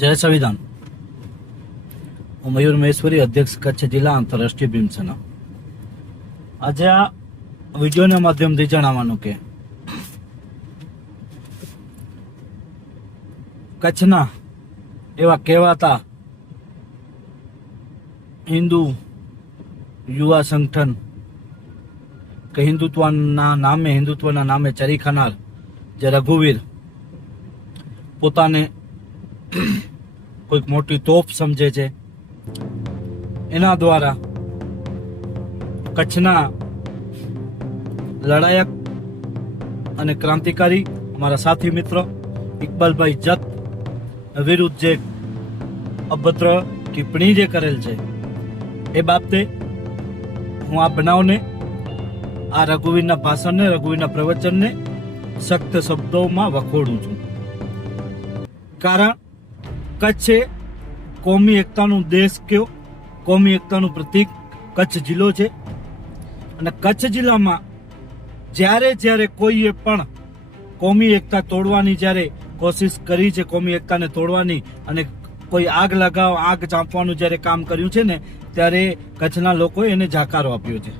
જય સંવિધાન. હું મયુર મહેશ્વરી, અધ્યક્ષ કચ્છ જિલ્લા આંતરરાષ્ટ્રીય ભીમસેના. આજે આ વિડીયોના માધ્યમથી જણાવવાનું કે કચ્છના એવા કહેવાતા હિન્દુ યુવા સંગઠન કે હિન્દુત્વના નામે ચરી ખાનાર જે રઘુવીર પોતાને કોઈક મોટી તોપ સમજે છે, એના દ્વારા કચ્છના લડાયક અને ક્રાંતિકારી અમારા સાથી મિત્ર ઇકબાલભાઈ જત વિરુદ્ધ જે અભદ્ર ટિપ્પણી જે કરેલ છે, એ બાબતે હું આ બનાવને, આ રઘુવીરના ભાષણને, રઘુવીરના પ્રવચનને સખ્ત શબ્દોમાં વખોડું છું. કારણ કચ્છ એ કોમી એકતાનું દેશ કયો, કોમી એકતાનું પ્રતીક કચ્છ જિલ્લો છે. અને કચ્છ જિલ્લામાં જ્યારે કોઈએ પણ કોમી એકતા તોડવાની જ્યારે કોશિશ કરી છે, કોમી એકતાને તોડવાની અને કોઈ આગ ચાંપવાનું જ્યારે કામ કર્યું છે ને, ત્યારે કચ્છના લોકોએ એને જાકારો આપ્યો છે.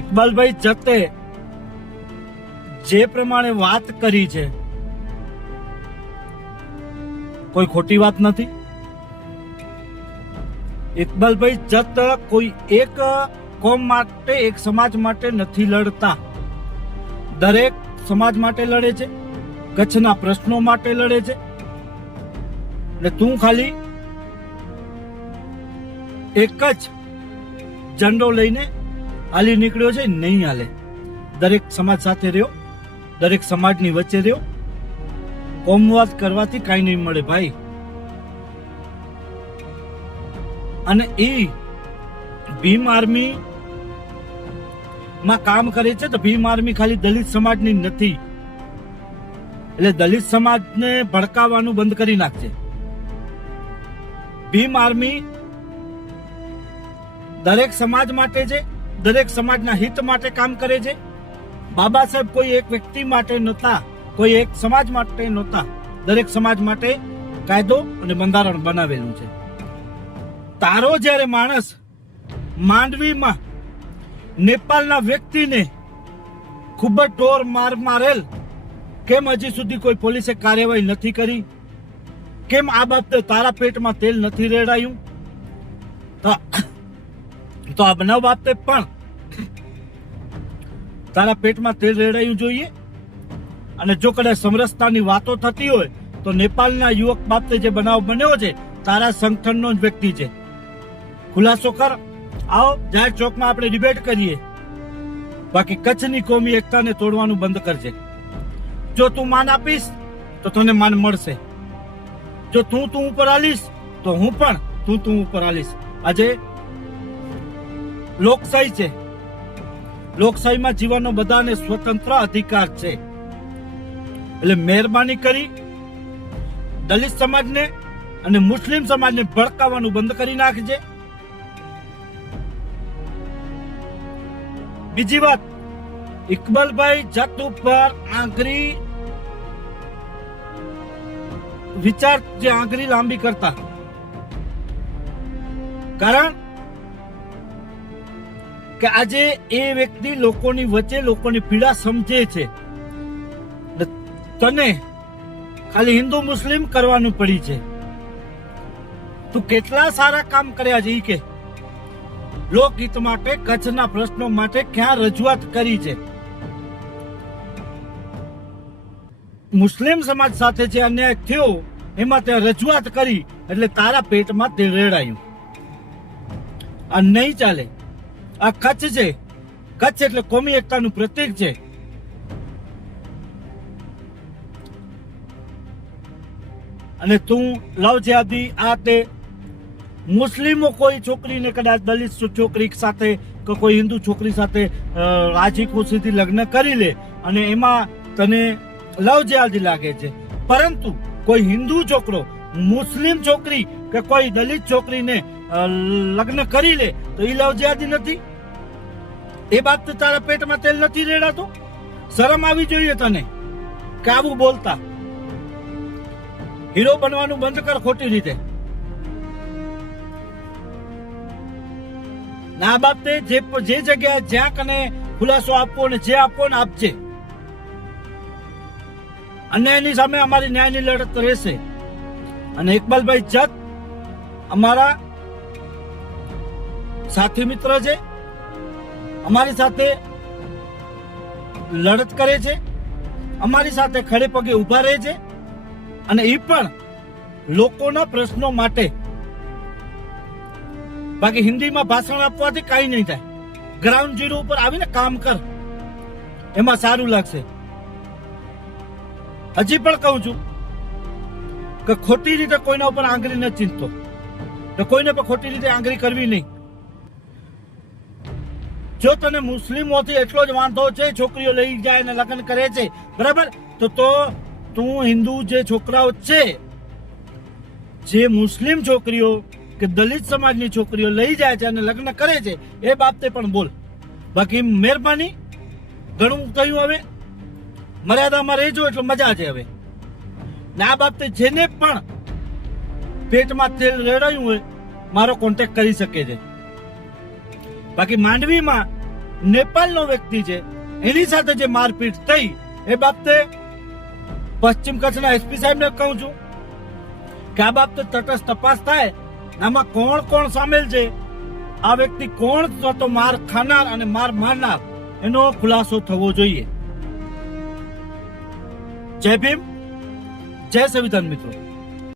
ઇકબાલભાઈ જતે જે પ્રમાણે વાત કરી છે, કોઈ ખોટી વાત નથી. ઇકબાલભાઈ જત કોઈ એક કોમ માટે, એક સમાજ માટે નથી લડતા. દરેક સમાજ માટે લડે છે, કચ્છના પ્રશ્નો માટે લડે છે. એટલે તું ખાલી એક જ ઝંડો લઈને હાલી નીકળ્યો છે, નહીં હાલે. દરેક સમાજ સાથે રહ્યો, દરેક સમાજની વચ્ચે રહ્યો. કોમવાદ કરવાથી કાંઈ નહીં મળે ભાઈ. અને એ ભીમ આર્મી માં કામ કરે છે, તો ભીમ આર્મી ખાલી દલિત સમાજની નથી. એટલે દલિત સમાજને ભડકાવવાનું બંધ કરી નાખશે. ભીમ આર્મી દરેક સમાજ માટે છે, દરેક સમાજના હિત માટે કામ કરે છે. બાબા સાહેબ કોઈ એક વ્યક્તિ માટે નહોતા, કોઈ એક સમાજ માટે નહોતા. દરેક સમાજ માટે કાયદો અને બંધારણ બનાવેલું છે. તારો જ્યારે માણસ માંડવીમાં નેપાળના વ્યક્તિને ખૂબ જ ઢોર મારેલ, કેમ હજી સુધી કોઈ પોલીસે કાર્યવાહી નથી કરી? કેમ આ બાબતે તારા પેટમાં તેલ નથી રેડાયું? તો આ બનાવ બાબતે પણ તારા પેટમાં તેલ રેડાયું જોઈએ. અને જો કદાચ સમરસતાની વાતો થતી હોય તો નેપાળના યુવક બાબતે જે બનાવ બન્યો છે, તારા સંગઠનનો જ વ્યક્તિ છે. ખુલાસો કર. આવો જાહેર ચોકમાં આપણે ડિબેટ કરીએ. બાકી કચ્છની કોમી એકતાને તોડવાનું બંધ કરજે. જો તું માન આપીશ તો તને માન મળશે. જો તું ઉપર આલીશ તો હું પણ તું ઉપર આલીશ. આજે લોકશાહી છે, લોકશાહીમાં જીવવાનો બધાને સ્વતંત્ર અધિકાર છે. એટલે મહેરબાની કરી દલિત સમાજને અને મુસ્લિમ સમાજને ભડકાવવાનું બંધ કરી નાખજે. બીજી વાત, ઇકબાલભાઈ જત ઉપર આંગળી લાંબી કરતા. કારણ કે આજે એ વ્યક્તિ લોકોની વચ્ચે લોકોની પીડા સમજે છે. તને ખાલી હિન્દુ મુસ્લિમ કરવાનું પડી છે. તું કેટલા સારા કામ કર્યા છે ઈ કે. લોકહિત માટે, કચ્છના પ્રશ્નો માટે ક્યાં રજૂઆત કરી છે? મુસ્લિમ સમાજ સાથે જે અન્યાય થયો એમાં ત્યાં રજૂઆત કરી, એટલે તારા પેટમાં તે રેડાયું. આ નહીં ચાલે. આ કચ્છ છે. કચ્છ એટલે કોમી એકતાનું પ્રતીક છે. અને તું લવ જેહાદી આ તે મુસ્લિમો કોઈ છોકરીને કદાચ દલિત છોકરી સાથે કે કોઈ હિન્દુ છોકરી સાથે રાજી ખુશીથી લગ્ન કરી લે અને એમાં તને લવ જેહાદી લાગે છે. પરંતુ કોઈ હિન્દુ છોકરો મુસ્લિમ છોકરી કે કોઈ દલિત છોકરીને લગ્ન કરી લે તો એ લવ જેહાદી નથી? એ બાબતે તારા પેટમાં તેલ નથી રેડાતો? શરમ આવી જોઈએ તને. કે આવું બોલતા. હીરો બનવાનું બંધ કર ખોટી રીતે. આ બાબતે જે જગ્યાએ જ્યાં કને ખુલાસો આપવો ને જે આપવો ને આપજે. અન્યાયની સામે અમારી ન્યાયની લડત રહેશે. અને ઇકબાલભાઈ જત અમારા સાથી મિત્ર છે, અમારી સાથે લડત કરે છે, અમારી સાથે ખડે પગે ઉભા રહે છે, અને એ પણ લોકોના પ્રશ્નો માટે. બાકી હિન્દીમાં ભાષણ આપવાથી કઈ નહીં થાય. ગ્રાઉન્ડ ઝીરો ઉપર આવીને કામ કર, એમાં સારું લાગશે. હજી પણ કહું છું કે ખોટી રીતે કોઈના ઉપર આંગળી ન ચીંધતો, તો કોઈને પણ ખોટી રીતે આંગળી કરવી નહીં. જો તને મુસ્લિમોથી એટલો જ વાંધો છે, છોકરીઓ લઈ જાય અને લગ્ન કરે છે, બરાબર, તો તું હિન્દુ જે છોકરાઓ છે, જે મુસ્લિમ છોકરીઓ કે દલિત સમાજની છોકરીઓ લઈ જાય છે અને લગ્ન કરે છે, એ બાબતે પણ બોલ. બાકી મહેરબાની, ઘણું કહ્યું, હવે મર્યાદામાં રહેજો એટલે મજા છે. હવે ને આ બાબતે જેને પણ પેટમાં તેલ રેડાયું હોય મારો કોન્ટેક્ટ કરી શકે છે. બાકી માંડવીમાં નેપાળનો વ્યક્તિ છે, એની સાથે જે મારપીટ થઈ એ બાબતે પશ્ચિમ કચ્છના એસપી સાહેબને કહું છું કે આ બાબતે તટસ્થ તપાસ થાય. આમાં કોણ કોણ સામેલ છે, આ વ્યક્તિ કોણ તો માર ખાનાર અને માર મારનાર, એનો ખુલાસો થવો જોઈએ. જય ભીમ, જય સંવિધાન મિત્રો.